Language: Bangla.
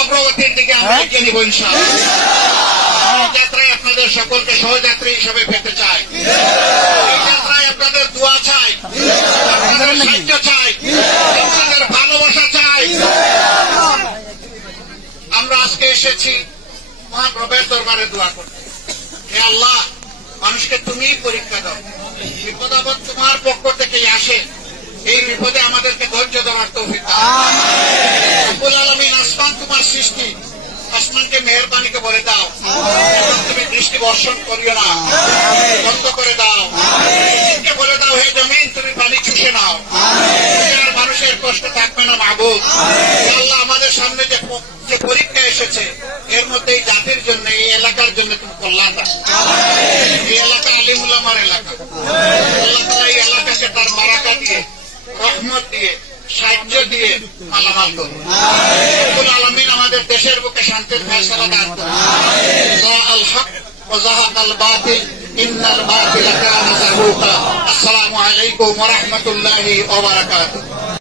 অগ্রগতির দিকে আমরা এগিয়ে নিব ইনশাআল্লাহ। যাত্রায় আপনাদের সকলকে সহযাত্রী হিসেবে পেতে চাই। এই যাত্রায় আপনাদের দোয়া চাই, আপনাদের সাহায্য চাই, আপনাদের ভালোবাসা চাই। আমরা আজকে এসেছি মহান রবের দরবারে দোয়া করতে। হে আল্লাহ, মানুষকে তুমি পরীক্ষা দাও, বিপদ আপদ তোমার পক্ষ থেকেই আসে। এই বিপদে আমাদেরকে ধৈর্য দেওয়ার তৌফিক দাও। রব্বুল আলামিন, আসমান তোমার সৃষ্টি, আসমানকে মেহেরবানিকে বলে দাও তুমি দৃষ্টি বর্ষণ করিও না, বন্ধ করে দাও। জমিনকে বলে দাও, হে জমিন তুমি পানি চুষে নাও, আর মানুষের কষ্ট থাকবে না মাহবুব। আল্লাহ, আমাদের সামনে যে পরীক্ষা এসেছে এর মধ্যে এই জাতির জন্য, এই এলাকার জন্য তুমি কল্যাণ দাও। এই এলাকা আলিম উলামার এলাকা, আল্লাহ তাআলা এই এলাকাকে তার বারাকা দিয়ে, রহমত দিয়ে, সাহায্য দিয়ে মালামাল করুন। রব্বুল আলামিন আমাদের দেশের বুকে শান্তির ফয়সালা দান করুন। যাআল হক ওয়া যাহাকাল বাতিল ইন্নাল বাতিলা কানা যাহুকা। আসসালামু আলাইকুম ওয়া রাহমাতুল্লাহি ওয়া বারাকাতুহু।